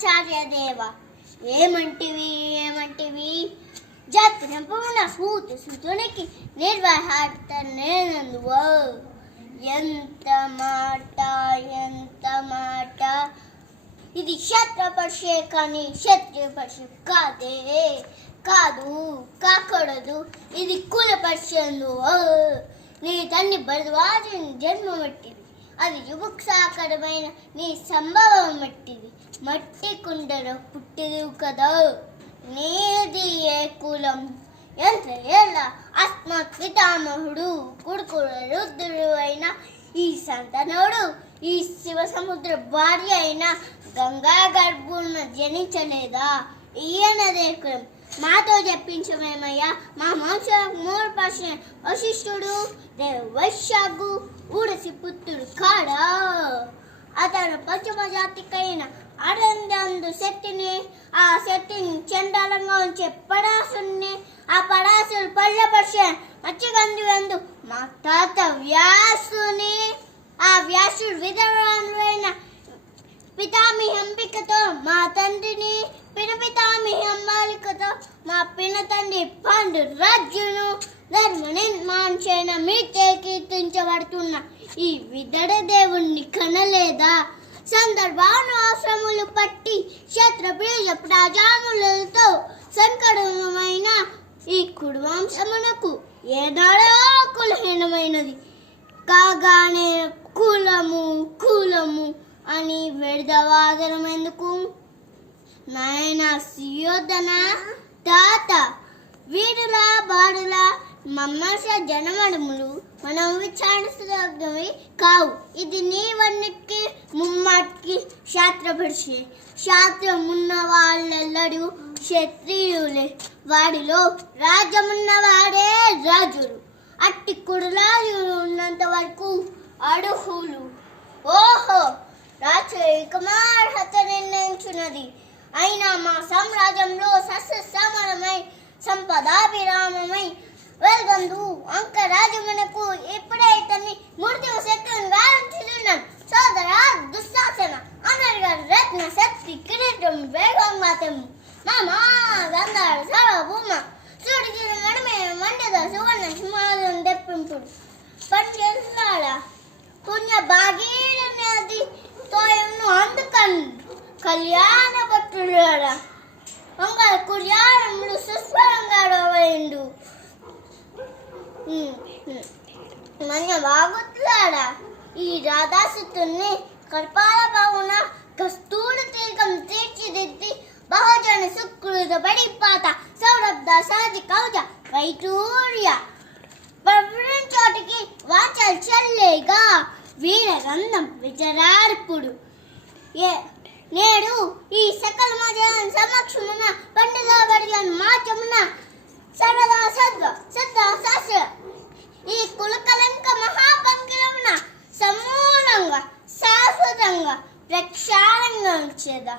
ఆచార్యదేవ. ఏమంటివి ఏమంటివి? జాతరపున సూతి సూతునికి నిర్వహత నేనందువో ఎంత మాట ఎంత మాట? ఇది క్షత్రపరిషే కానీ క్షత్రియపరిష కాదే కాదు కాకూడదు. ఇది కుల పరిషందు నీ తన్ని భరద్వాజుని జన్మ మట్టిది అది యుభుక్సాకరమైన నీ సంభవం మట్టిది మట్టి కుండలో పుట్టిది కదా. నీది ఏ కులం? ఎంత ఎలా ఆత్మ పితామహుడు కొడుకుడు రుద్రుడు అయిన ఈ సంతనుడు ఈ శివ సముద్ర భార్య అయిన గంగా గర్భున జనించలేదా? ఈయన కులం మాతో చెప్పించమేమయ్యా? మా వంశాలకు మూడు పర్సెంట్ వశిష్ఠుడు వైశాఖు ఊడసి పుత్రుడు కాడా? అతను పశ్చిమ జాతికైన అరందందు శక్తిని ఆ శక్తిని చండాలంగా ఉంచే పడాసుని ఆ పడాసులు పల్లె పర్సెంట్ మచ్చిగందు ఎందు మా తాత వ్యాసుని ఆ వ్యాసుడు విధవరాలైన పితామహి హంపికతో మా తండ్రిని పినపితామి హంబాలికతో మా పిన తండ్రి పండు రాజ్యును ధర్మ నిర్మాణం చేయన మీకే కీర్తించబడుతున్న ఈ విదడ దేవుణ్ణి కనలేదా? సందర్భాను అవసరములు పట్టి క్షత్రప్రియ ప్రజాములతో సంకటమైన ఈ కుడువంశమునకు ఏనాడో కులహీనమైనది. కాగానే నాయన సుయోధన తాత వీరుల బాడులా మమ్మస జనమడములు మనం విచారిస్తున్నవి కావు. ఇది నీవన్నిటికి ముమ్మాటికి శాస్త్రం ఉన్న వాళ్ళెల్లడు క్షత్రియులే. వాడిలో రాజ్యమున్నవాడే రాజులు. అట్టి కుడులాజులు ఉన్నంత వరకు అడుహులు. ఓహో రాచరికమార్హత నిర్ణయించున్నది. అయినా మా సామ్రాజ్యంలో సస్య సమరమై సంపదాభిరామమై వెల్గందు అంక రాజమునకు ఇప్పుడే ఇతన్ని మూర్తి శక్తులను గావించుతున్నాను సోదర దుశ్శాసన అనర్గా రత్న శక్తి కిరీటం వేగం మా మామా గంధార సర్వభూమ సూడికి నడుమే మండద సువర్ణ సింహాలను తెప్పింపుడు. పనిచేస్తున్నాడా పుణ్య భాగీరథి తోయను అందుకని. కళ్యాణ భట్టుడాడా వంగ కళ్యాణముడు సుస్వరంగా రోవైండు మన బాగుట్లాడా ఈ రాధాసుతుని కర్పాల బాగున కస్తూరి తీగం తీర్చిదిద్ది బహుజన సుకృత పడిపాత సౌరభ్ద సాది కౌజ వైటూర్య చోటికి వాచల్ చెల్లేగా వీరగంధం విజరార్పుడు. ఏ నేడు ఈ సకల మజాన్ సమక్షమున పండుగ బడిలను మాచమున సరదా సద్వ సద్ద శాస్త్ర ఈ కులకలంక మహాపంకిరమున సమూలంగా శాశ్వతంగా ప్రక్షాళంగా ఉంచేదా